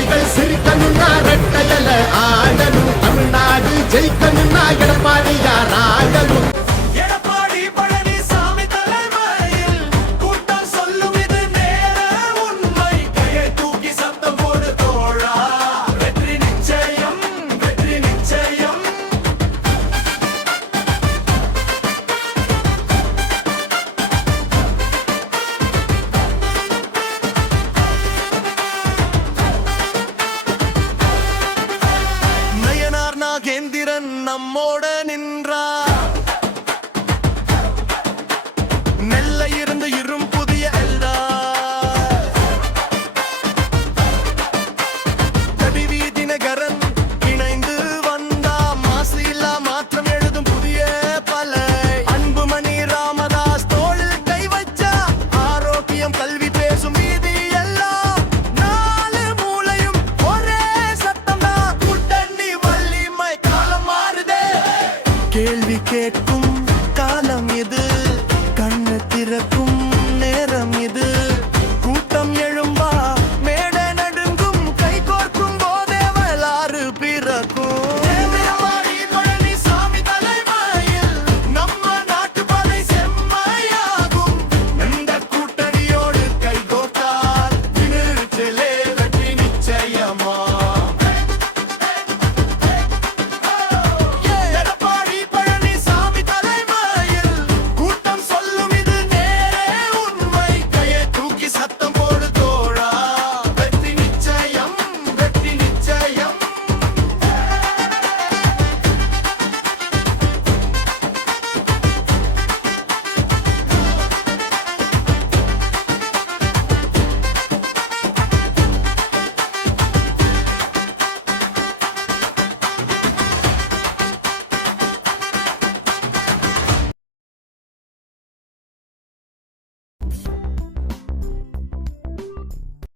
பிள்ளைகள் சிரிக்கணும்னா ரெட்டையல ஆடணும். தமிழ்நாடு ஜெயிக்கணும்னா எடப்பாடியார் ஆடணும். எடப்பாடி பழனிசாமி தலைமையில் கூட்டம் சொல்லும் இது நேர உண்மை. கையை தூக்கி சத்தம் போடு தோழா, வெற்றி நிச்சயம், வெற்றி நிச்சயம். நயனார் நாகேந்திரன் நம்மோட நின்றார். நெல்லை இருந்து இரும் புதிய தடிவி தினகரன் இணைந்து வந்தா மாசு இல்லா மாற்றம் எழுதும் புதிய பலை. அன்புமணி ராமதாஸ் தோளில் கை வச்சா ஆரோக்கியம் கல்வி பேசும் வீதி எல்லாம். நாலு மூலையும் ஒரே சத்தம் தான். கூட்டணி வலிமை காலம் மாறுதே. கேள்வி கேட்கும்